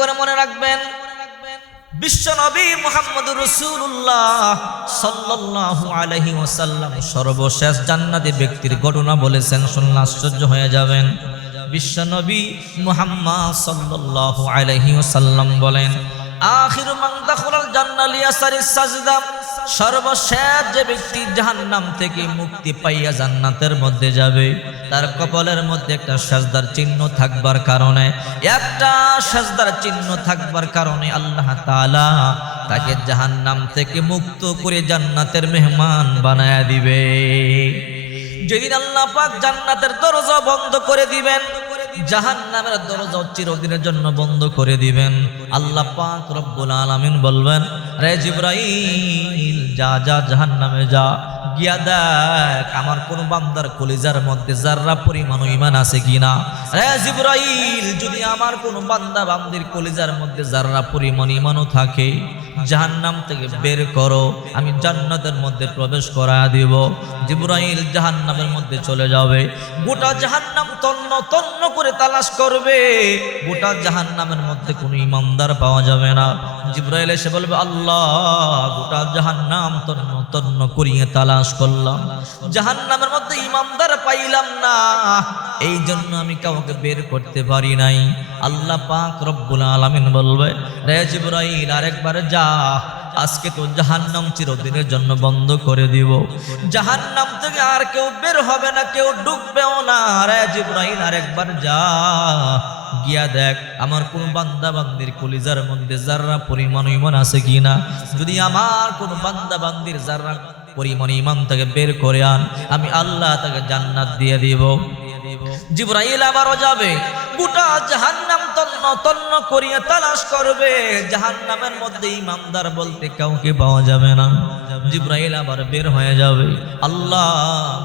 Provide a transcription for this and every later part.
করে মনে রাখবেন, বিশ্বনবী মুহাম্মদুর রাসূলুল্লাহ সাল্লাল্লাহু আলাইহি ওয়াসাল্লাম সর্বশেষ জান্নাতি ব্যক্তির ঘটনা বলেছেন, শুনলে আশ্চর্য হয়ে যাবেন। বিশ্বনবী মুহাম্মদ সাল্লাল্লাহু আলাইহি ওয়াসাল্লাম বলেন, আখিরু মান দাখালাল জান্নাহ লিয়াসারিস সাজদা, সর্বশেষ যে ব্যক্তি জাহান্নাম থেকে মুক্তি পাইয়া জান্নাতের মধ্যে যাবে, তার কপালের মধ্যে একটা সাজদার চিহ্ন থাকবার কারণে, একটা সাজদার চিহ্ন থাকবার কারণে আল্লাহ তাআলা তাকে জাহান্নাম থেকে মুক্ত করে জান্নাতের মেহমান বানায়া দিবে। যেদিন আল্লাহ পাক জান্নাতের দরজা বন্ধ করে দিবেন, জাহান্নামের দরজা চিরদিনের জন্য বন্ধ করে দিবেন, আল্লাহ পাক রব্বুল আলামিন বলবেন, রে জিবরাইল যা যা জাহান্নামে যা, গিয়া দেখ আমার কোন বান্দার কলিজার মধ্যে যাররা পরিমাণ ঈমান আছে কিনা। রে জিবরাইল যদি আমার কোন বান্দা বান্দির কলিজার মধ্যে যাররা পরিমাণ ঈমানও থাকে, জাহান্নাম থেকে বের করো, আমি জান্নাতের মধ্যে প্রবেশ করায়া দিব। জিবরাইল জাহান্নামের মধ্যে চলে যাবে, গোটা জাহান্নাম তন্ন তন্ন করে তালাশ করবে, গোটা জাহান্নামের মধ্যে কোনো ইমানদার পাওয়া যাবে না। জিবরাইল এসে বলবে, আল্লাহ গোটা জাহান্নাম তন্ন তন্ন করিয়ে তালাশ করলাম, জাহান্নামের মধ্যে ইমানদার পাইলাম না, এই জন্য আমি কাউকে বের করতে পারি নাই। আল্লাহ পাক রব্বুল আলামিন বলবে, রে জিবরাইল আরেকবার যা, আজকে তো জাহান্নাম চিরদিনের জন্য বন্ধ করে দিব, জাহান্নাম থেকে আর কেউ বের হবে না, কেউ ঢুকবেও না। রে জিবরাইল আরেকবার যা, গিয়া দেখ আমার কোন বান্দা বান্দির কলিজার মধ্যে যাররা পরিমাণ ঈমান আছে কিনা, যদি আমার কোন বান্দা বান্দির যাররা পরিমাণ ঈমান থেকে বের করে আন, আমি আল্লাহ তাকে জান্নাত দিয়ে দিব। জিবরাইল আবারও যাবে, গোটা জাহান্নাম তন্ন তন্ন করিয়া তালাশ করবে, জাহান্নামের মধ্যে ইমানদার বলতে কাউকে পাওয়া যাবে না। জিবরাইল আবার বের হয়ে যাবে, আল্লাহ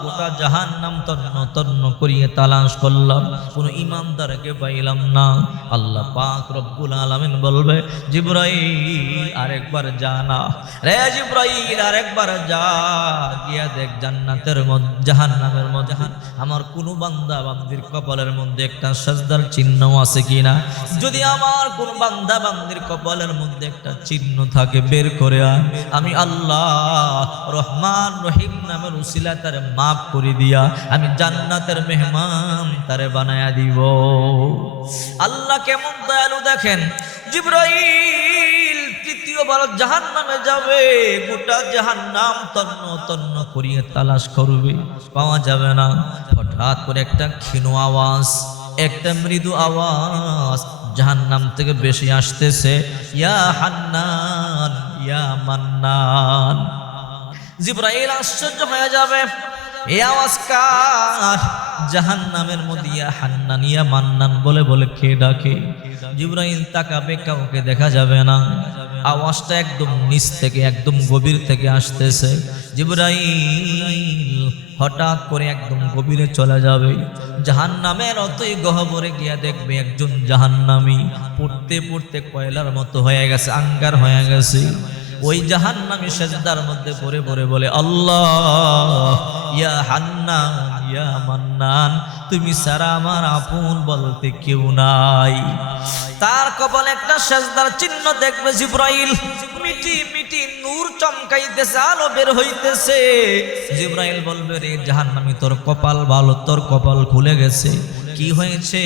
গোটা জাহান্নাম তন্ন তন্ন করিয়া তালাশ করলাম, কোনো ইমানদারকে পাইলাম না। আল্লাহ পাক রব্বুল আলামিন বলবে, জিবরাইল আরেকবার যা না, রে জিবরাইল আরেকবার যা, গিয়া দেখ জান্নাতের মধ্যে জাহান্নামের মধ্যে আমার কোনো বান্দা বান্দির কপালের মধ্যে একটা সাজদার চিহ্ন আছে কিনা, যদি আমার কোন বান্দা বান্দির কপালের মধ্যে একটা চিহ্ন থাকে বের করে আন, আমি আল্লাহ রহমান রহিম নামের উসিলা তারে মাফ করে দিয়া আমি জান্নাতের মেহমান তারে বানায়া দিব। আল্লাহ কেমন দয়ালু দেখেন। জিবরাইল তৃতীয়বার জাহান্নামে যাবে, গোটা জাহান্নাম তন্ন তন্ন করিয়ে তালাশ করবে, পাওয়া যাবে না। হঠাৎ করে একটা ক্ষীণ আওয়াজ, একটা মৃদু আওয়াজ জাহান্নাম থেকে বেশি আসতেছে, ইয়া হান্নান ইয়া মান্নান। জিবরাইল আশ্চর্য হয়ে যাবে, এই আওয়াজ কার? জাহান্নামের মধ্যে ইয়া হান্নান ইয়া মান্নান বলে বলে কে ডাকে? জিবরাইল তাকাবে, কাউকে দেখা যাবে না। আওয়াজটা একদম নিচ থেকে, একদম গভীর থেকে আসতেছে। জিবরাইল হঠাৎ করে একদম গভীরে চলে যাবে, জাহান্নামের অতই গহ্বরে গিয়া দেখবে একজন জাহান্নামী পড়তে পড়তে কয়লার মতো হয়ে গেছে, আঙ্গার হয়ে গেছে। ওই জাহান্নামী সেজদার মধ্যে পড়ে পড়ে বলে, আল্লাহ ইয়া হান্নান ইয়া মান্নান, তুমি সারা আমার আপন বলতে কেউ নাই। তার কপালে একটা সেজদার চিহ্ন দেখবে জিবরাইল, মিটি মিটি নূর চমকাইতেছে, আলো বের হইতেছে। জিবরাইল বলবে, রে জাহান্নামী তোর কপাল ভালো, তোর কপাল খুলে গেছে। কি হয়েছে?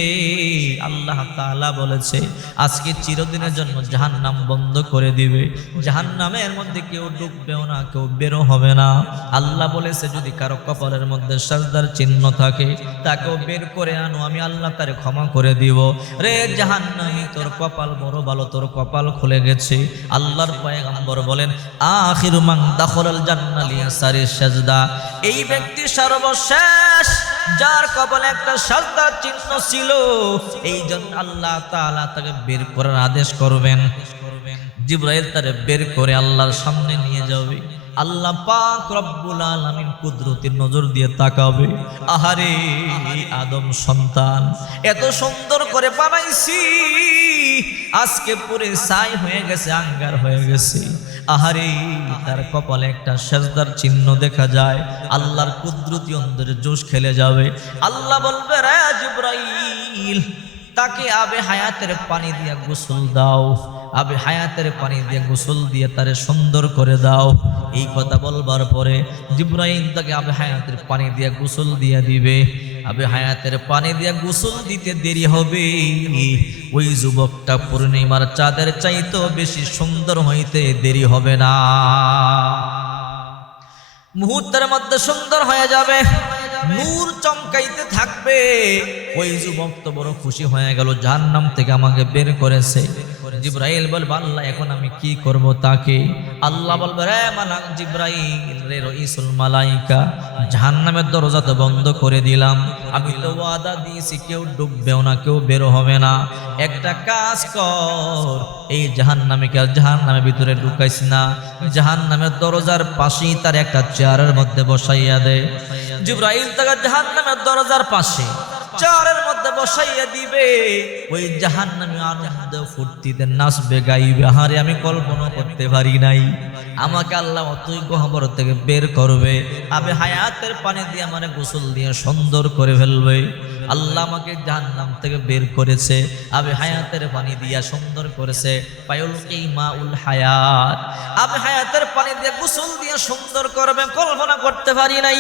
আল্লাহ তাআলা বলেছে আজকে চিরদিনের জন্য জাহান্নাম বন্ধ করে দিবে, জাহান্নামের মধ্যে কেউ ঢুকবেও না, কেউ বেরো হবে না। আল্লাহ বলেছে যদি কারো কপালের মধ্যে সাজদার চিহ্ন থাকে তাকেও বের করে আনো, আমি আল্লাহ তারে ক্ষমা করে দিব। রে জাহান্নামী তোর কপাল বড় ভালো, তোর কপাল খুলে গেছে। আল্লাহর পয়গম্বর বলেন, আখিরু মান দাখালাল জান্নাহ লিয়াসারিস সাজদা, এই ব্যক্তি সর্বশেষ যার কপালে একটা সাজদার চিহ্ন ছিল, এই জন্য আল্লাহ তাআলা তাকে বের করার আদেশ করবেন। জিবরাইল তারে বের করে আল্লাহর সামনে নিয়ে যাবে। আল্লাহ পাক রব্বুল আলামিন কুদরতের নজর দিয়ে তাকাবে, আহারে আদম সন্তান এত সুন্দর করে বানাইছি, আজকে পুরে ছাই হয়ে গেছে, আঙ্গার হয়ে গেছে। আহারে তার কপালে একটা সাজদার চিহ্ন দেখা যায়, আল্লাহর কুদরতি অন্তরে জোশ খেলে যাবে। আল্লাহ বলবে, রে জিবরাইল তাকে আবে হায়াতের পানি দিয়ে গোসল দাও, আবে হায়াতের পানি দিয়ে গোসল দিয়ে তারে সুন্দর করে দাও। এই কথা বলবার পরে জিবরাইল তাকে আবে হায়াতের পানি দিয়ে গোসল দিয়ে দিবে। আবে হায়াতের পানি দিয়ে গোসল দিতে দেরি হবে, ওই যুবকটা পূর্ণিমার চাঁদের চাইতেও বেশি সুন্দর হইতে দেরি হবে না, মুহূর্তের মধ্যে সুন্দর হয়ে যাবে, নূর চমকাইতে থাকবে। ওই যুবক তো বড় খুশি হয়ে গেল, জাহান্নাম থেকে আমাকে বের করেছে। জিবরাইল বলবে আল্লাহ এখন আমি কি করব তাকে? আল্লাহ বলবে রে মালাক জিবরাইল রে রাইসুল মালাইকা, জাহান্নামের দরজা তো বন্ধ করে দিলাম, আমি তো ওয়াদা দিয়েছি কেউ ডুববেও না, কেউ বের হবে না। একটা কাজ কর, এই জাহান্নামীকে জাহান্নামের ভিতরে ঢুকাইস না, জাহান্নামের দরজার পাশেই তার একটা চেয়ারের মধ্যে বসাইয়া দে। জিবরাইল তাকে জাহান্নামের দরজার পাশে চেয়ারের মধ্যে বসাইয়া দিবে। ওই জাহান্নামী আনন্দ ফুর্তিতে নাচবে গাইবে। আরে আমি কল্পনা করতে পারি নাই আমাকে আল্লাহ অতই গহ্বর থেকে বের করবে, আবে হায়াতের পানি দিয়ে আমার গোসল দিয়ে সুন্দর করে ফেলবে। আল্লাহ আমাকে জাহান্নাম থেকে বের করেছে, আবে হায়াতের পানি দিয়া সুন্দর করেছে। পায়ুলকি মাউল হায়াত, আবে হায়াতের পানি দিয়ে গোসল দিয়ে সুন্দর করবে, কল্পনা করতে পারি নাই।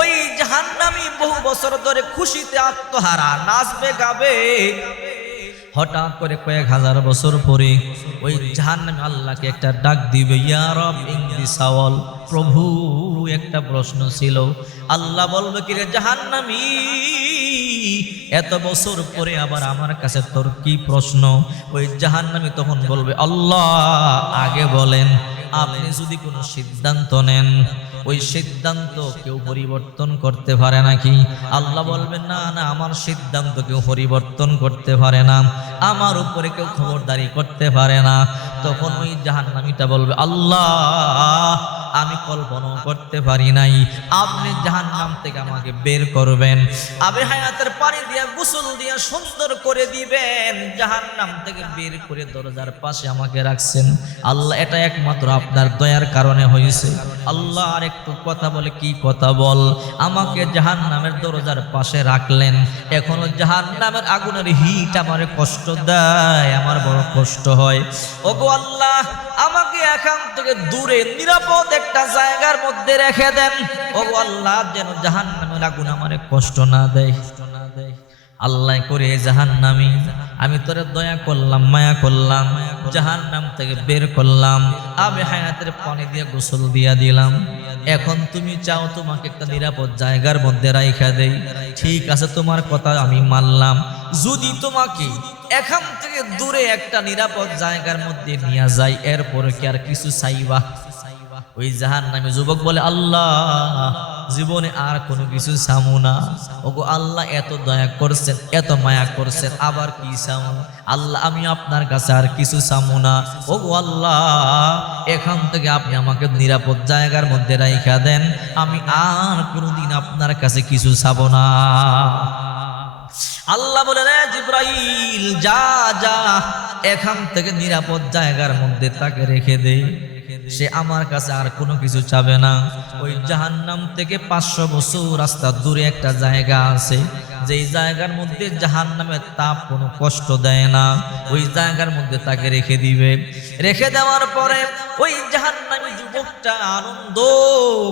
ওই জাহান্নামী বহু বছর ধরে খুশিতে আত্মহারা, নাচবে গাবে। হঠাৎ করে কয়েক হাজার বছর পরে ওই জাহান্নামী আল্লাহকে একটা ডাক দিবে, ইয়া রব ইনদি সাওয়াল, প্রভু একটা প্রশ্ন ছিল। আল্লাহ বলবে কি রে জাহান্নামী, এত বছর পরে আবার আমার কাছে তোর কি প্রশ্ন? ওই জাহান্নামী তখন বলবে আল্লাহ আগে বলেন, আপনি যদি কোনো সিদ্ধান্ত নেন ওই সিদ্ধান্ত কেউ পরিবর্তন করতে পারে নাকি? আল্লাহ বলবেন না না, আমার সিদ্ধান্ত কেউ পরিবর্তন করতে পারে না, আমার উপরে কেউ খবরদারি করতে পারে না। তখন ওই জাহান্নামীটা বলবে আল্লাহ আমি কল্পনা করতে পারি নাই আপনি জাহান্নাম থেকে আমাকে বের করবেন, আবে হায়াতের পানি দিয়ে গোসল দিয়ে সুন্দর করে দিবেন, জাহান্নাম থেকে বের করে দরজার পাশে আমাকে রাখছেন। আল্লাহ এটা একমাত্র আপনার দয়ার কারণে হয়েছে। আল্লাহ আর একটু কথা বলে, কি কথা বল? আমাকে জাহান্নামের দরজার পাশে রাখলেন, এখনো জাহান্নামের আগুনের হিট আমার কষ্ট দেয়, আমার বড় কষ্ট হয়। ওগো আল্লাহ আমাকে এখান থেকে দূরে নিরাপদ একটা জায়গার মধ্যে রেখে দেন। ওগো আল্লাহ যেন জাহান্নামের আগুন আমারে কষ্ট না দেয়। আল্লাহ করে জাহান্নামী, আমি তোরে দয়া করলাম, মায়া করলাম, জাহান্নাম থেকে বের করলাম, আবে হায়াতের পানি দিয়ে গোসল দিয়া দিলাম। এখন তুমি চাও তোমাকে একটা নিরাপদ জায়গার মধ্যে রাইখা দেই, ঠিক আছে তোমার কথা আমি মানলাম। যদি তোমাকে এখান থেকে দূরে একটা নিরাপদ জায়গার মধ্যে নিয়ে যাই, এরপরে কি আর কিছু চাইবা? ওই জাহান্নামী যুবক বলে আল্লাহ জীবনে আর কোনো কিছু চামু না। ওগো আল্লাহ এত দয়া করছেন, এত মায়া করছেন, আবার কি চামু? আল্লাহ আমি আপনার কাছে আর কিছু চামু না। ওগো আল্লাহ এখান থেকে আপনি আমাকে নিরাপদ জায়গার মধ্যে রাইখা দেন, আমি আর কোনোদিন আপনার কাছে কিছু চাবো না। আল্লাহ বলে রে জিবরাইল যা যা এখান থেকে নিরাপদ জায়গার মধ্যে তাকে রেখে দে, সে আমার কাছে আর কোনো কিছু চাবে না। ওই জাহান্নাম থেকে 500 বছর রাস্তা দূরে একটা জায়গা আছে, যেই জায়গার মধ্যে জাহান্নামের তাপ কোনো কষ্ট দেয় না, ওই জায়গার মধ্যে তাকে রেখে দিবে। রেখে দেওয়ার পরে ওই জাহান্নামী যুবকটা আনন্দ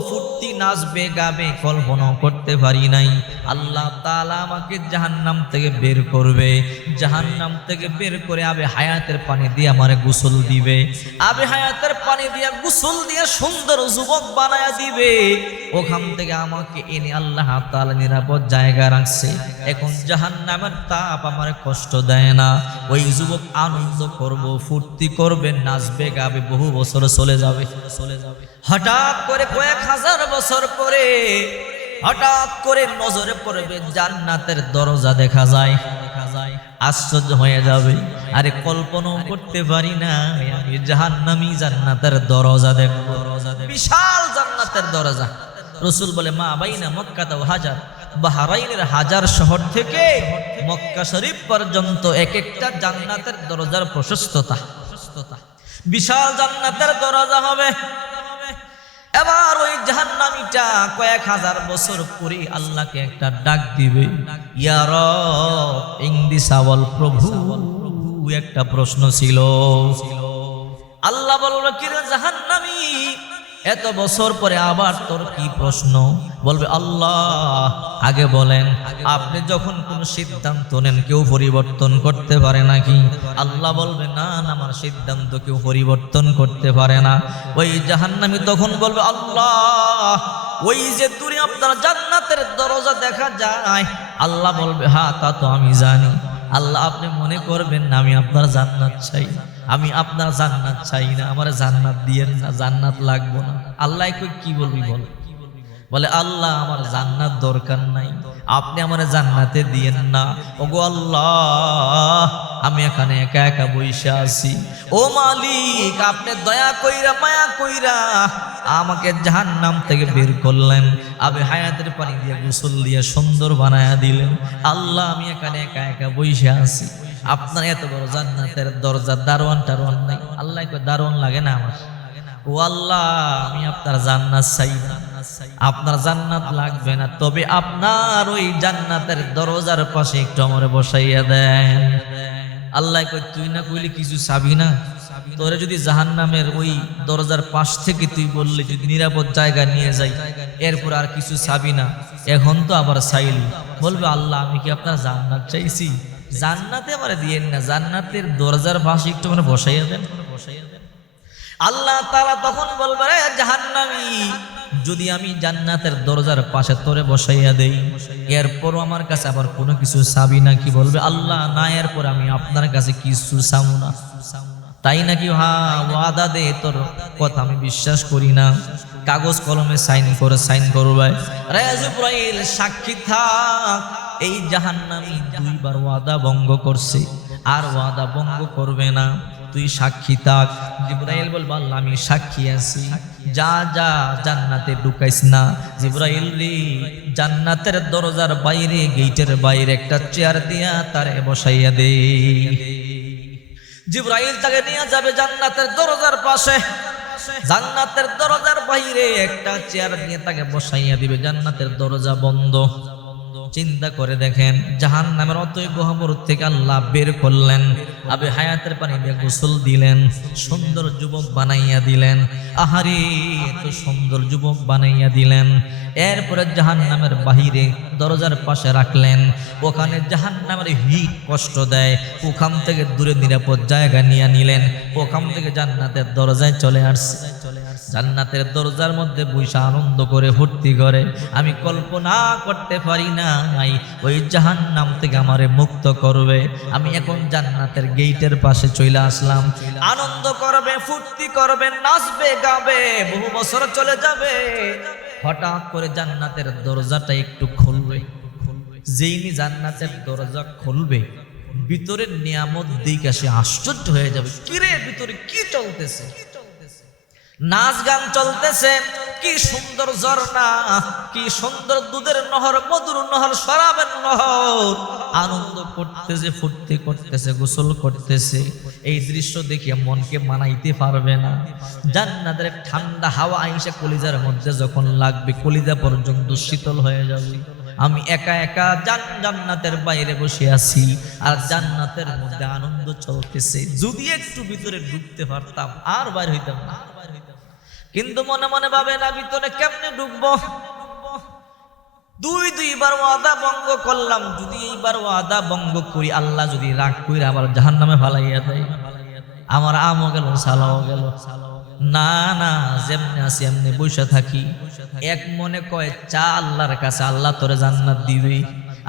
ফুর্তি নাচবে গাবে, কল্পনা করতে পারি নাই আল্লাহ তাআলা আমাকে জাহান্নাম থেকে বের করবে। জাহান্নাম থেকে বের করে আবে হায়াতের পানি দিয়ে আমারে গোসল দিবে, আবে হায়াতের পানি দিয়ে গোসল দিয়ে সুন্দর যুবক বানায়া দিবে। ওখান থেকে আমাকে এনে আল্লাহ তাআলা নিরাপদ জায়গা রাখছে, এখন জাহান্নামের তাপ আমার কষ্ট দেয় না। ওই যুবক আনন্দ করব, ফুর্তি করবে, নাচবে গাবে, বহু বছর চলে যাবে। হঠাৎ করে কয়েক হাজার বছর পরে হঠাৎ করে নজরে পড়বে জান্নাতের দরজা দেখা যায়। আশ্চর্য হয়ে যাবে, আরে কল্পনা করতে পারি না আমি জাহান্নামী জান্নাতের দরজা দেখব, বিশাল জান্নাতের দরজা। রাসূল বলে মা বাইনা মক্কা ওয়া হাজার, বাহরাইনের হাজার শহর থেকে মক্কা শরীফ পর্যন্ত এক একটা জান্নাতের দরজার প্রশস্ততা, বিশাল জান্নাতের দরজা হবে। এবার ওই জাহান্নামীটা কয়েক হাজার বছর পরে আল্লাহকে একটা ডাক দিবে, ইয়া রব ইংদি সাওয়াল, প্রভু একটা প্রশ্ন ছিল। আল্লাহ বলবে, কি রে জাহান্নামী, এত বছর পরে আবার তোর কি প্রশ্ন? বলবে, আল্লাহ আগে বলেন, আপনি যখন কোন সিদ্ধান্ত নেন কেউ পরিবর্তন করতে পারে নাকি? আল্লাহ বলবে, না না, আমার সিদ্ধান্ত কেউ পরিবর্তন করতে পারে না। ওই জাহান্নামী তখন বলবে, আল্লাহ ওই যে দূরে আপনার জান্নাতের দরজা দেখা যায়। আল্লাহ বলবে, হ্যাঁ তা তো আমি জানি। আল্লাহ আপনি মনে করবেন না আমি আপনার জান্নাত চাই, আমি আপনার জান্নাত চাই না, আমার জান্নাত দিয়েন না, জান্নাত লাগবো না। আল্লাহ কি বলবি বল? বলে, আল্লাহ আমার জান্নাত দরকার নাই, আপনি আমার জান্নাতে দিয়েন না। ওগো আল্লাহ, আমি এখানে একা একা বসে আছি, ও মালিক আপনি দয়া কইরা মায়া কইরা আমাকে জাহান্নাম থেকে বের করলেন, আবে হায়াতের পানি দিয়ে গোসল দিয়ে সুন্দর বানায়া দিলেন। আল্লাহ আমি এখানে একা একা বসে আছি, আপনার এত বড় জান্নাতের দরজা, দারোয়ান টারোয়ান নাই। আল্লাহ দারোয়ান লাগে না আমার। ও আল্লাহ আমি আপনার জান্নাত চাই না, আপনার জান্নাত লাগবে না, তবে আপনার ওই জান্নাতের দরজার পাশে একটু আমারে বসাইয়া দেন। আল্লাহ কই, তুই না কইলি কিছু চাবি না? তোরে যদি জাহান্নামের ওই দরজার পাশ থেকে তুই বললি যদি নিরাপদ জায়গা নিয়ে যাই, এরপর আর কিছু চাবি না, এখন তো আবার চাইলি। বলবে, আল্লাহ আমি কি আপনার জান্নাত চাইছি? জান্নাতে আমারে দিয়েন না, জান্নাতের দরজার পাশে একটু মানে বসাইয়া দেন। আল্লাহ তাআলা তখন বলবে, রে জাহান্নামী, যদি আমি জান্নাতের দরজার পাশে তোরে বসাইয়া দেই, এরপরও আমার কাছে আবার কোনো কিছু চাবি না কি? বলবে, আল্লাহ না, এরপর আমি আপনার কাছে কিছু চাবো না। তাই নাকি? হ্যাঁ, ওয়াদা দে, তোর কথা আমি বিশ্বাস করি না। কাগজ কলমে সাইন করবে। রে জিবরাইল সাক্ষী থাক, এই জাহান্নামী দুইবার ওয়াদা ভঙ্গ করছে, আর ওয়াদা ভঙ্গ করবে না, তুই সাক্ষী থাক। জিবরাইল বলবে, আল্লাহ আমি সাক্ষী আছি, যা যা জান্নাতে ঢুকাইস না। জিবরাইল রে জান্নাতের দরজার বাইরে, গেটের বাইরে একটা চেয়ার দিয়া তারে বসাইয়া দে। জিবরাইল তাকে নিয়ে যাবে জান্নাতের দরজার পাশে, জান্নাতের দরজার বাইরে একটা চেয়ার নিয়ে তাকে বসাইয়া দিবে, জান্নাতের দরজা বন্ধ। চিন্তা করে দেখেন, জাহান্নামের অতই গহ্বর থেকে আল্লাহ বের করলেন, আবে হায়াতের পানি দিয়ে গোসল দিলেন, সুন্দর যুবক বানাইয়া দিলেন। আহারে এত সুন্দর যুবক বানাইয়া দিলেন। এরপরে জাহান্নামের বাহিরে দরজার পাশে রাখলেন, ওখানে জাহান্নামের হিট কষ্ট দেয়, ওখান থেকে দূরে নিরাপদ জায়গা নিয়ে নিলেন, ওখান থেকে জান্নাতের দরজায় চলে আসছে। জান্নাতের দরজার মধ্যে বসে আনন্দ করে ফুর্তি করে, আমি কল্পনা করতে পারি না ওই জাহান্নাম থেকে আমারে মুক্ত করবে। আমি এখন জান্নাতের গেটের পাশে চলে আসলাম, আনন্দ করবে, ফুর্তি করবে, নাচবে, গাবে, বহু বছর চলে যাবে। হঠাৎ করে জান্নাতের দরজাটা একটু খুলবে, যেইনি জান্নাতের দরজা খুলবে, ভিতরের নিয়ামত দিকে সে আশ্চর্য হয়ে যাবে, কিরে ভিতরে কি চলতেছে? নাচ গান চলতেছে, কি সুন্দর ঝর্ণা, কি সুন্দর দুধের নহর, মধুর নহর, শরাবের নহর, আনন্দ করতেছে, ফুর্তি করতেছে, গোসল করতেছে। এই দৃশ্য দেখে মনকে মানাইতে পারবে না। জান্নাতের ঠান্ডা হাওয়া আইসা কলিজার মধ্যে যখন লাগবে, কলিজা পর্যন্ত শীতল হয়ে যাবে। আমি একা একা জান্নাতের বাইরে বসে আছি, আর জান্নাতের মধ্যে আনন্দ চলতেছে। যদি একটু ভিতরে ঢুকতে পারতাম আর বাইরে হইতাম না, কিন্তু মনে মনে ভাবে না ভিতরে কেমনে ঢুকবো। দুইবার ওয়াদা ভঙ্গ করলাম, যদি এইবার ওয়াদা ভঙ্গ করি, আল্লাহ যদি রাগ করে আবার জাহান্নামে ফালাইয়া দেয়, আমার আমও গেল, সালাও গেল। না না, যেমনি আছি এমনি বসে থাকি। এক মনে কয় চা আল্লাহর কাছে, আল্লাহ তোরে জান্নাত দিবে।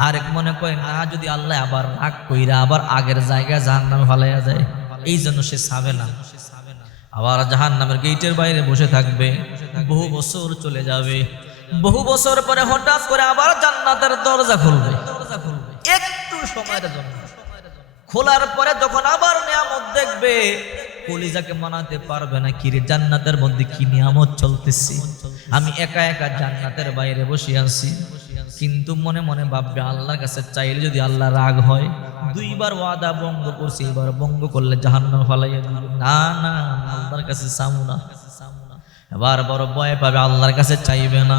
আরেক মনে কয় না, যদি আল্লাহ আবার রাগ কইরা আবার আগের জায়গায় জাহান্নামে ফালাইয়া দেয়, এই জন্য সে চাবে না। আবার জাহান্নামের গেটের বাইরে বসে থাকবে, বহু বছর চলে যাবে। বহু বছর পরে হঠাৎ করে আবার জান্নাতের দরজা খুলবে, একটু সময়ের জন্য। খোলার পরে যখন আবার নিয়ামত দেখবে, কলিজাকে মানাতে পারবে না, কিরে জান্নাতের মধ্যে কি নিয়ামত চলতেছে, আমি একা একা জান্নাতের বাইরে বসে আছি। কিন্তু মনে মনে ভাববে, আল্লাহর কাছে চাইলে যদি আল্লাহ রাগ হয়, দুইবার ওয়াদা ভঙ্গ করছি, এবার ভঙ্গ করলে জাহান্নামে ফালাইয়া দিবে। না না, আল্লাহর কাছে চাবো না। এবার বড় ভয় পাবে, আল্লাহর কাছে চাইবে না।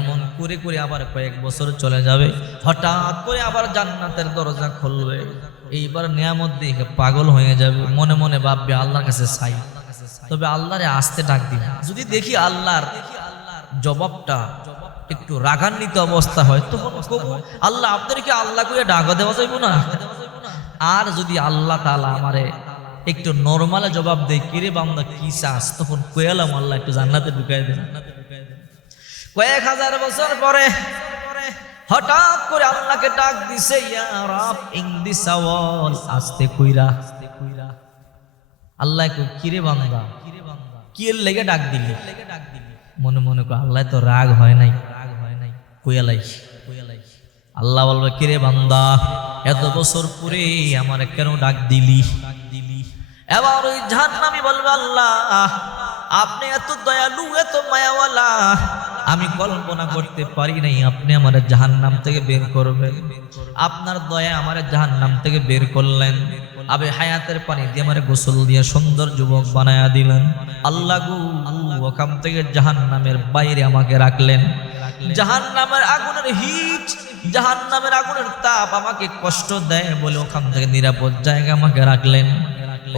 এমন করে করে আবার কয়েক বছর চলে যাবে, হঠাৎ করে আবার জান্নাতের দরজা খুলবে। এইবার নিয়ামত দেখে পাগল হয়ে যাবে, মনে মনে ভাববে আল্লাহর কাছে চাই, তবে আল্লাহরে আসতে ডাক দিন। যদি দেখি আল্লাহর জবাবটা একটু রাগান্বিত অবস্থা হয়, তখন আল্লাহ আপনাদেরকে আল্লাহ করে ডাক দেওয়া যাইব না। আর যদি আল্লাহ তাআলা আমারে একটু নরমালে জবাব দেয়, কিরে বান্দা কি চাস, তখন কইলাম আল্লাহ একটু জান্নাতে ঢুকাই দেন। কয়েক হাজার বছর পরে হঠাৎ করে আল্লাহকে ডাক দিছে, ইয়া রব ইংদি সাওয়াল, আস্তে কইরা। আল্লাহ কই কিরে বান্দা কি এর লেগে ডাক দিলি? মনে মনে কয় আল্লাহ তো রাগ হয় নাই, কইলাই। আল্লাহ বলবে কিরে বান্দা এত বছর পরে আমার কেন ডাক দিলি? এবার ওই জাহান্নামী বলবে আল্লাহ আপনি এত দয়ালু, এত মায়াওয়ালা, আমি কল্পনা করতে পারি নাই আপনি আমার জাহান্নাম থেকে বের করবেন। আপনার দয়া আমার জাহান্নাম থেকে বের করলেন, আবে হায়াতের পানি দিয়ে আমার গোসল দিয়ে সুন্দর যুবক বানায়া দিলেন। আল্লাহ গো ওখান থেকে জাহান্নামের বাইরে আমাকে রাখলেন। জাহান্নামের আগুনের হিট, জাহান্নামের আগুনের তাপ আমাকে কষ্ট দেয় বলে ওখান থেকে নিরাপদ জায়গা আমাকে রাখলেন।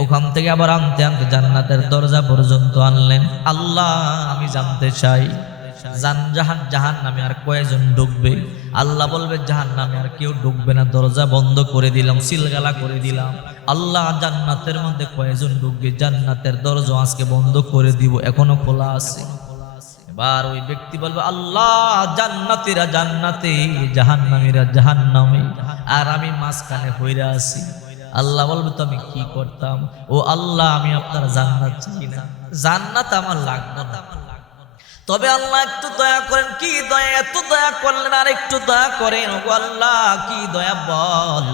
ওখান থেকে আবার আনতে আনতে জান্নাতের দরজা পর্যন্ত আনলেন। আল্লাহ আমি জানতে চাই জাহান্নামে আর কয়জন ঢুকবে? আল্লাহ বলবে জাহান্নামে আর কেউ ঢুকবে না, দরজা বন্ধ করে দিলাম, সিলগালা করে দিলাম। আল্লাহ জান্নাতের মধ্যে কয়জন ঢুকবে? জান্নাতের দরজা আজকে বন্ধ করে দিব, এখনো খোলা আছে। এবার ওই ব্যক্তি বলবে আল্লাহ জান্নাতীরা জান্নাতে, জাহান্নামীরা জাহান্নামে, আর আমি মাঝখানে হইরা আছি। আল্লাহ বলবে তো আমি কি করতাম? ও আল্লাহ আমি আপনার জান্নাত চাই না, জান্নাত আমার লাগবে না, তবে আল্লাহ একটু দয়া করেন। কি দয়া, এত দয়া করলেন আর একটু দয়া করেন। ও আল্লাহ কি দয়া বল,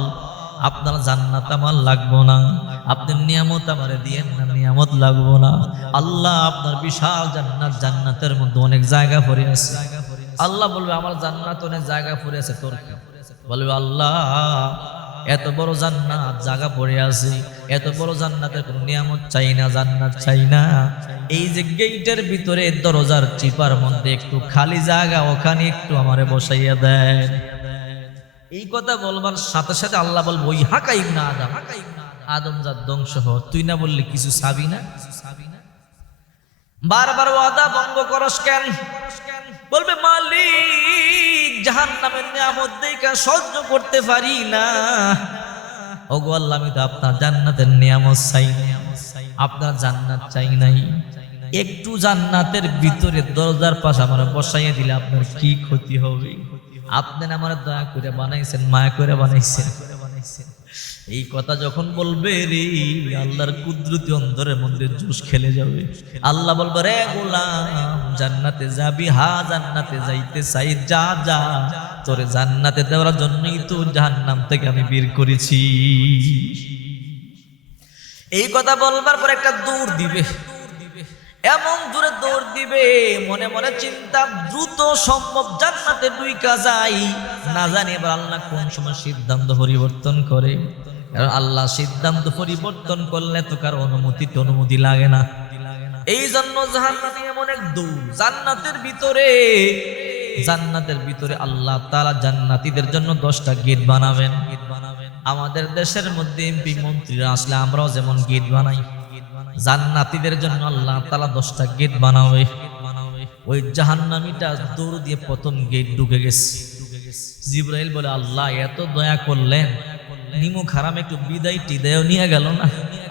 আপনার জান্নাত আমার লাগবো না, আপনি নিয়ামত আমারে দিয়েন না, নিয়ামত লাগবো না। আল্লাহ আপনার বিশাল জান্নাত, জান্নাতের মধ্যে অনেক জায়গা পড়ে আছে। আল্লাহ বলবে আমার জান্নাত অনেক জায়গা পড়ে আছে, তোর কি? বলবে আল্লাহ এত বড় জান্নাত জায়গা পড়ে আছে, এত বড় জান্নাতের কোনো নিয়ামত চাই না, জান্নাত চাই না। এই যে গেটের ভিতরে দরজার চিপার মধ্যে একটু খালি জায়গা, ওখানে একটু আমারে বসাইয়া দেন। এই কথা বলবার সাথে সাথে আল্লাহ বলবো ওই হাকাই না আদম, আদম জাত ধ্বংস হ, তুই না বললি কিছু চাবি না? বারবার ওয়াদা ভঙ্গ করস কেন? বলবে মালিক জাহান্নামের নিয়ামত দেখে সহ্য করতে পারি না। ওগো আল্লাহ আমি তো আপনার জান্নাতের নিয়ামত চাই, আপনার জান্নাত চাই নাই। একটু জান্নাতের ভিতরে দরজার পাশে আমার বসাইয়া দিলে আপনার কি ক্ষতি হবে? আপনি আমার দয়া করে বানাইছেন, মায়া করে বানাইছেন। এই কথা যখন বলবে রে আল্লাহর কুদরতি অন্তরের মধ্যে জোশ খেলে যাবে। আল্লাহ বলবে রে গোলাম জান্নাতে যাবি? হা জান্নাতে যাইতে চাই, যা যা, তোরে জান্নাতে দেওয়ার জন্যই তো জাহান্নাম থেকে আমি বের করেছি। এই কথা বলবার পর একটা দৌড় দিবে, এমন দূরে দৌড় দিবে, মনে মনে চিন্তা দ্রুত সম্ভব জান্নাতে ঢুইকা যাই। না জানি এবার আল্লাহ কোন সময় সিদ্ধান্ত পরিবর্তন করে, কারণ আল্লাহ সিদ্ধান্ত পরিবর্তন করলে তো কারো অনুমতি লাগে না। এই জন্য জাহান্নামে এমন এক দৌড়। জান্নাতের ভিতরে আল্লাহ তাআলা জান্নাতীদের জন্য 10টা গেট বানাবেন। আমাদের দেশের মধ্যে এমপি মন্ত্রীরা আসলে আমরাও যেমন গেট বানাই, জান্নাতীদের জন্য আল্লাহ তাআলা 10টা গেট বানাবে। ওই জাহান্নামীটা দৌড় দিয়ে প্রথম গেট ঢুকে গেছে। জিবরাইল বলে আল্লাহ এত দয়া করলেন, নিমু খারাম একটু বিদায় টিদায় নিয়ে গেল না।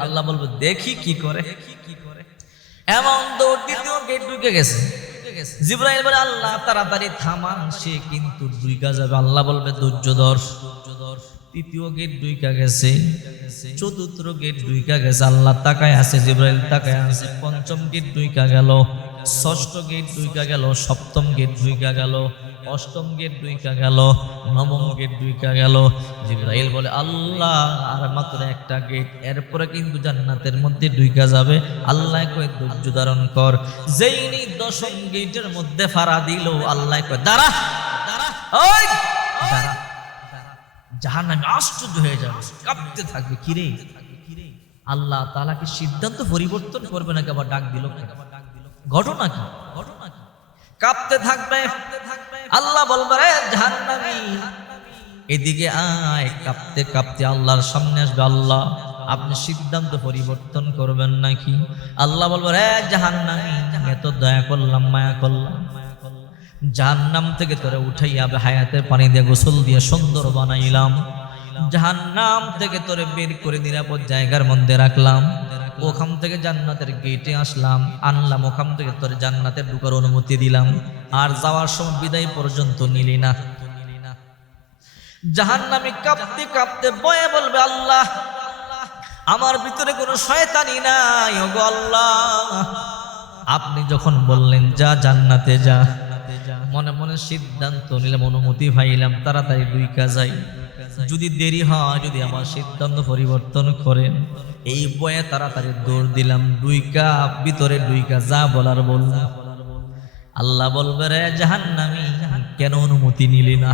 আল্লাহ বলবে দেখি কি করে। এমন দৌড় দ্বিতীয় গেট ঢুকে গেছে। জিবরাইল বলে আল্লাহ তাড়াতাড়ি থামান, সে কিন্তু ঢুইকা যাবে। আল্লাহ বলবে ধৈর্য ধর। তৃতীয় গেট ঢুইকা গেছে, চতুর্থ গেট ঢুইকা গেছে। আল্লাহ তাকায় আছে, জিবরাইল তাকায় আছে। পঞ্চম গেট ঢুইকা গেল, ষষ্ঠ গেট ঢুইকা গেল, সপ্তম গেট ঢুইকা গেল, অষ্টম গেট ঢুইকা গেল, নবম গেট ঢুইকা গেল। জিবরাইল বলে আল্লাহ আর মাত্র একটা গেট, এরপরে কিন্তু জান্নাতের মধ্যে ঢুইকা যাবে। আল্লাহ কয় ধৈর্য ধারণ কর। যেইনি দশম গেটের মধ্যে ফাড়া দিল, আল্লাহ কয় দাঁড়া, ওই দাঁড়া। জাহান্নামী আশ্চর্য হয়ে যাবে, কাঁপতে থাকবে, কিরে আল্লাহ তাআলা কি সিদ্ধান্ত পরিবর্তন করবে নাকি? আবার ডাক দিল। ঘটনা কি? কাঁপতে থাকবে। আল্লাহ বলবে, রে জাহান্নামী এদিকে আয়। কাঁপতে কাঁপতে আল্লাহর সামনে আসবে। আল্লাহ, আপনি সিদ্ধান্ত পরিবর্তন করবেন নাকি? আল্লাহ বলবে, রে জাহান্নামী, এত দয়া করলাম, মায়া করলাম, জাহান্নাম থেকে তোরে উঠাইয়া হায়াতের পানি দিয়ে গোসল দিয়ে সুন্দর বানাইলাম, জাহান্নাম থেকে তোরে বের করে নিরাপদ জায়গার মধ্যে রাখলাম, ওখান থেকে জান্নাতের গেটে আসলাম, আনলাম, ওখান থেকে তোর জান্নাতে ঢুকার অনুমতি দিলাম, আর যাওয়ার সময় বিদায় পর্যন্ত নিলি না। জাহান্নামী কাঁপতে কাঁপতে বয়ে বলবে, আল্লাহ, আমার ভিতরে কোনো শয়তানি নাই। ওগো আল্লাহ, আপনি যখন বললেন যা জান্নাতে যা, মনে মনে সিদ্ধান্ত নিলাম, অনুমতি পাইলাম, তাড়াতাড়ি ঢুইকা যাই। যদি দেরি হয়, যদি আমার সিদ্ধান্ত পরিবর্তন করেন, এই বয়ে তাড়াতাড়ি দৌড় দিলাম, ঢুইকা ভিতরে ঢুইকা যা বলার বললাম। আল্লাহ বলবে, রে জাহান্নামী, কেন অনুমতি নিলি না?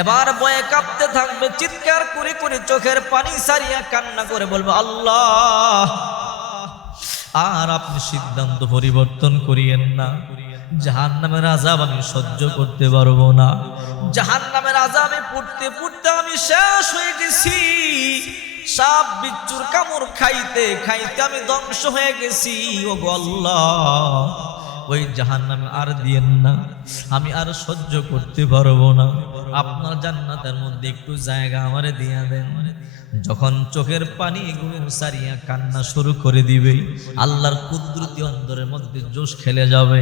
এবার বয়ে কাঁপতে থাকবে, চিৎকার করে করে চোখের পানি সারিয়া কান্না করে বলবে, আল্লাহ, আর আপনি সিদ্ধান্ত পরিবর্তন করিয়েন না। জাহান্নামের আযাব আমি সহ্য করতে পারবো না। জাহান্নামের আযাবে পড়তে পড়তে আমি শেষ হয়ে গেছি। সাপ বিচ্ছুর কামড় খাইতে খাইতে আমি ধ্বংস হয়ে গেছি। ওগো আল্লাহ, ওই জাহান্নামে আর দিয়েন না, আমি আর সহ্য করতে পারবো না। আপনার জান্নাতের মধ্যে একটু জায়গা আমারে দিয়া দেন। যখন চোখের পানি গুলো সারিয়া কান্না শুরু করে দিবে, আল্লাহর কুদরতি অন্তরের মধ্যে জোশ খেলে যাবে।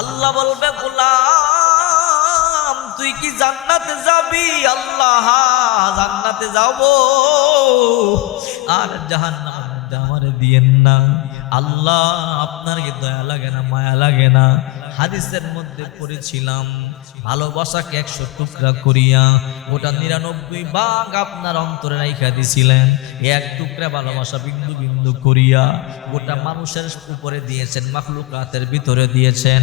আল্লাহ বলবে, গোলাম, তুই কি জান্নাতে যাবি? আল্লাহ, জান্নাতে যাব, আর জাহান্নামের মধ্যে আমারে দিয়েন না। আল্লাহ, আপনার কি দয়া লাগে না, মায়া লাগে না? হাদিসের মধ্যে পড়েছিলাম, ভালোবাসাকে 100 টুকরা করিয়া ওটা 99 ভাগ আপনার অন্তরে রাইখা দিছিলেন। এক টুকরা ভালোবাসা বিন্দু বিন্দু করিয়া গোটা মানুষের উপরে দিয়েছেন, মাখলুকাতের ভিতরে দিয়েছেন।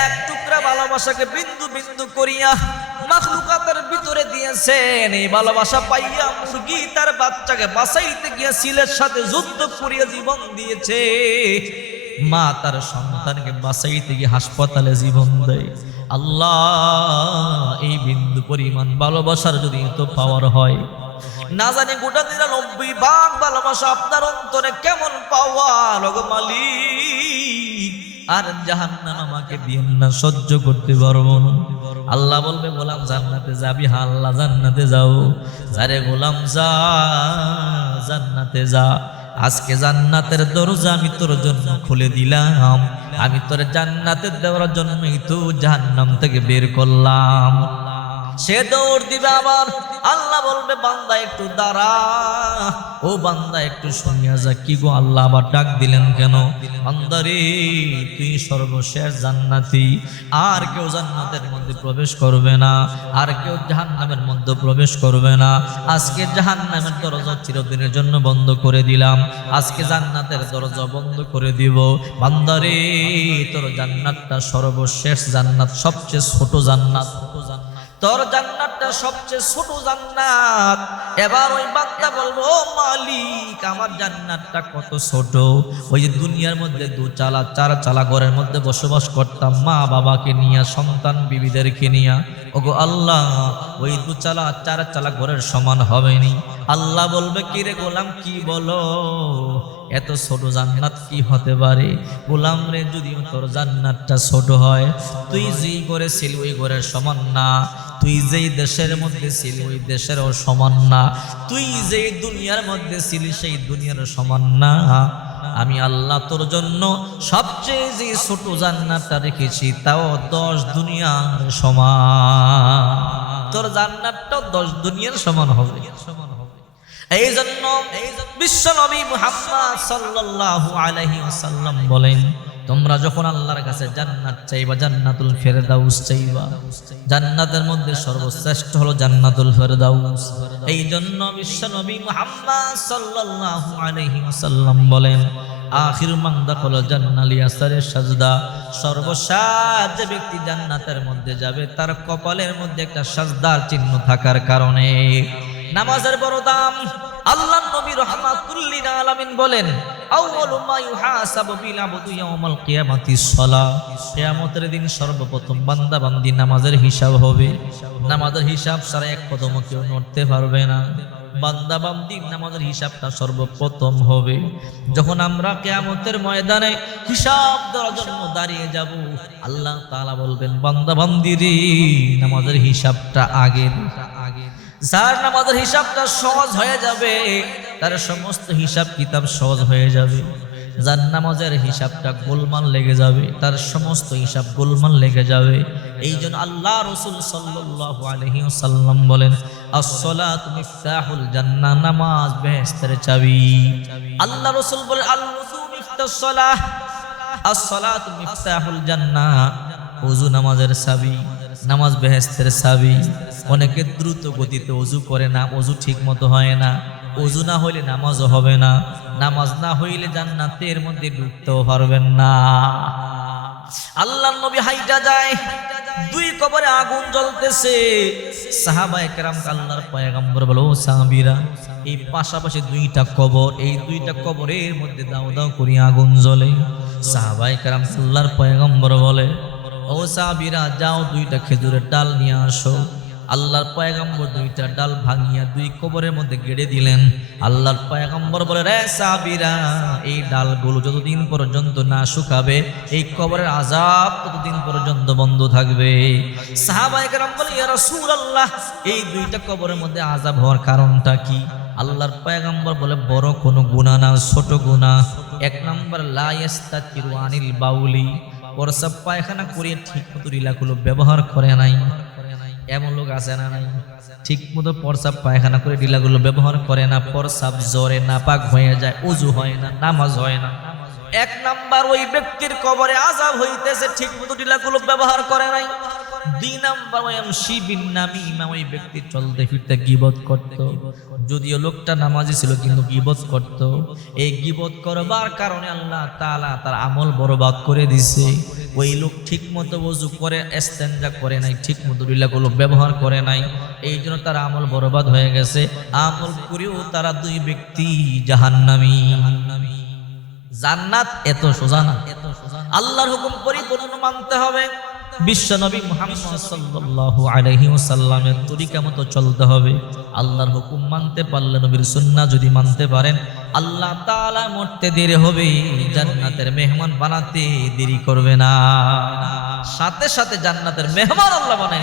এক টুকরা ভালোবাসাকে বিন্দু বিন্দু করিয়া মাখলুকাতের ভিতরে দিয়েছেন। এই ভালোবাসা পাইয়া মুরগি তার বাচ্চাকে বাঁচাইতে গিয়া সিলের সাথে যুদ্ধ করিয়া জীবন দিয়েছে। মা তার সন্তানকে বাঁচাইতে গিয়ে হাসপাতালে জীবন দেয়। আল্লাহ, এই বিন্দু পরিমাণ ভালোবাসার যদি এত পাওয়ার হয়, না জানি গোটা 99 ভাগ ভালোবাসা আপনার অন্তরে কেমন পাওয়ার। ওগো মালিক, আর জাহান্নাম আমাকে দিয়েন না, সহ্য করতে পারবো না। আল্লাহ বলবে, গোলাম জান্নাতে যাবি? হ্যাঁ আল্লাহ, জান্নাতে যাও। যারে গোলাম, যা জান্নাতে যা। আজকে জান্নাতের দরজা আমি তোর জন্য খুলে দিলাম। আমি তোর জান্নাতের দেওয়ার জন্যই তো জাহান্নাম থেকে বের করলাম। সে দৌড় দিবে। আবার আল্লাহ বলবে, বান্দা একটু দাঁড়া, ও বান্দা একটু শুনিয়া যা। কি গো আল্লাহ, আবার ডাক দিলেন কেন? বান্দারে, তুই সর্বশেষ জান্নাতি, আর কেউ জান্নাতের মধ্যে প্রবেশ করবে না, আর কেউ জাহান্নামের মধ্যে প্রবেশ করবে না। আজকে জাহান্নামের দরজা চিরদিনের জন্য বন্ধ করে দিলাম, আজকে জান্নাতের দরজা বন্ধ করে দিব। বান্দারে, তোর জান্নাতটা সর্বশেষ জান্নাত, সবচেয়ে ছোট জান্নাত। তোর জান্নাতটা সবচেয়ে ছোট জান্নাত। এবার ওই বান্দা বলবো, ও মালিক, আমার জান্নাতটা কত ছোট। ওই যে দুনিয়ার মধ্যে 2 চালা 4 চালা ঘরের মধ্যে বসবাস করতাম, মা বাবাকে নিয়ে, সন্তান বিবিদেরকে নিয়ে। ওগো আল্লাহ, ওই 2 চালা 4 চালা ঘরের সমান হবেনি। আল্লাহ বলবে, কি রে গোলাম, কি বলো? এত ছোট জান্নাত কি হতে পারে? গোলাম রে, যদি তোর জান্নাতটা ছোট হয়, তুই যেই ঘরে ছিলি ওই ঘরের সমান না, তুই যেই দেশের মধ্যে ছিলি ওই দেশেরও সমান না, তুই যেই দুনিয়ার মধ্যে ছিলি সেই দুনিয়ার সমান না। আমি আল্লাহ তোর জন্য সবচেয়ে যে ছোট জান্নাতটা রেখেছি, তাও 10 দুনিয়ার সমান। তোর জান্নাতটাও 10 দুনিয়ার সমান হবে। এই জন্য বিশ্ব নবী মুহাম্মদ সাল্লাল্লাহু আলাইহি ওয়াসাল্লাম বলেন, তোমরা যখন আল্লাহর কাছে জান্নাত চাইবা, জান্নাতুল ফেরদাউস চাইবা। জান্নাতের মধ্যে সর্বশ্রেষ্ঠ হলো জান্নাতুল ফেরদাউস। এই জন্য বিশ্ব নবী মুহাম্মদ সাল্লাল্লাহু আলাইহি ওয়াসাল্লাম বলেন, আখিরু মান দাখালা জান্নাত লিয়াসারের সাজদা। সর্বশেষ যে ব্যক্তি জান্নাতের মধ্যে যাবে, তার কপালের মধ্যে একটা সাজদার চিহ্ন থাকার কারণে নামাজের বড় দাম। আল্লাহর নবী রাহমাতুল লিল আলামিন বলেন, আউয়ালু মা ইউহাসাবু বিল আবদু ইয়াউমাল কিয়ামাতিস সালাহ, কিয়ামতের দিন সর্বপ্রথম বান্দা বান্দি নামাজের হিসাব হবে। নামাজের হিসাব ছাড়া এক কদমও কেউ নড়তে পারবে না। বান্দা বান্দি নামাজের হিসাবটা সর্বপ্রথম হবে। যখন আমরা কিয়ামতের ময়দানে হিসাব দেওয়ার জন্য দাঁড়িয়ে যাব, আল্লাহ তাআলা বলবেন, বান্দা বান্দিরে নামাজের হিসাবটা আগে। যার নামাজের হিসাবটা সহজ হয়ে যাবে তার সমস্ত হিসাব কিতাব সহজ হয়ে যাবে। যার নামাজের হিসাবটা গোলমাল লেগে যাবে তার সমস্ত হিসাব গোলমাল লেগে যাবে। এই জন্য আল্লাহ রাসূল সাল্লাল্লাহু আলাইহি ওয়াসাল্লাম বলেন, আস-সালাতু মিফতাহুল জান্নাহ, নামাজ বেহেশতের চাবি। আল্লাহ রাসূল বলেন, আল-ওযু মিফতাহুস সালাহ, আস-সালাতু মিফতাহুল জান্নাহ, ওযু নামাজের চাবি, নামাজ বেহেশতের চাবি। অনেকে দ্রুত গতিতে ওযু করে না, ওযু ঠিক মতো হয় না। ওযু না হইলে নামাজও হবে না, নামাজ না হইলে জান্নাতের মধ্যে ঢুকতেও পারবেন না। আল্লাহর নবী হাইটা যায়, দুই কবরে আগুন জ্বলতেছে। সাহাবায়ে কেরাম আল্লাহর পয়গম্বর বলে, ও সাহাবীরা, এই পাশাপাশি দুইটা কবর, এই দুইটা কবরের মধ্যে দাও দাও করে আগুন জ্বলে। সাহাবায়ে কেরাম আল্লাহর পয়গম্বর বলে, ও সাহাবীরা, যাও দুইটা খেজুরের ডাল নিয়ে আসো। আল্লাহর পয়গম্বর দুইটা ডাল ভাঙিয়া দুই কবরের মধ্যে গেড়ে দিলেন। আল্লাহর পয়গম্বর বলে, রে সাহাবীরা, এই ডালগুলো যতদিন পর্যন্ত না শুকাবে এই কবরের আযাব ততদিন পর্যন্ত বন্ধ থাকবে। সাহাবায়ে কেরাম বলে, ইয়া রাসূলুল্লাহ, এই দুইটা কবরের মধ্যে আযাব হওয়ার কারণটা কি? আল্লাহর পয়গম্বর বলে, বড় কোনো গুনাহ না, ছোট গুনাহ। এক নাম্বার, লা ইস্তাতিরু আনিল বাউলি, প্রস্রাব পায়খানা করে ঠিক মতো রিলাগুলো ব্যবহার করে নাই। এমন লোক আছে না নাই? ঠিক মতো প্রস্রাব পায়খানা করে ঢিলাগুলো ব্যবহার করে না, প্রস্রাব জ্বরে নাপাক হয়ে যায়, ওযু হয় না, নামাজ হয় না। এক নাম্বার, ওই ব্যক্তির কবরে আযাব হইতেছে, ঠিক মতো ঢিলাগুলো ব্যবহার করে নাই। দুই নাম্বার, ওয়ামশি বিন নামিমা, ওই ব্যক্তি চলতে ফিরতে গীবত করত। যদিও লোকটা নামাজি ছিল কিন্তু গীবত করত। এই গীবত করবার কারণে আল্লাহ তাআলা তার আমল বরবাদ করে দিছে। ওই লোক ঠিক মতো ওযু করে ইস্তেনজা করে নাই, ঠিক মতো ঢিলাগুলো ব্যবহার করে নাই, এই জন্য তার আমল বরবাদ হয়ে গেছে। আমল করেও তারা দুই ব্যক্তি জাহান্নামী। জান্নাত এত সোজা না, আল্লাহর হুকুম পরিপূর্ণ মানতে হবে। বিশ্ব নবী মুহাম্মদ সাল্লাল্লাহু আলাইহি ওয়াসাল্লামের তরিকা মতো চলতে হবে। আল্লাহর হুকুম মানতে পারলে, নবীর সুন্নাহ যদি মানতে পারেন, আল্লাহ তাআলা মরতে দেরি হবে, জান্নাতের মেহমান বানাতে দেরি করবে না। সাথে সাথে জান্নাতের মেহমান আল্লাহ বানায়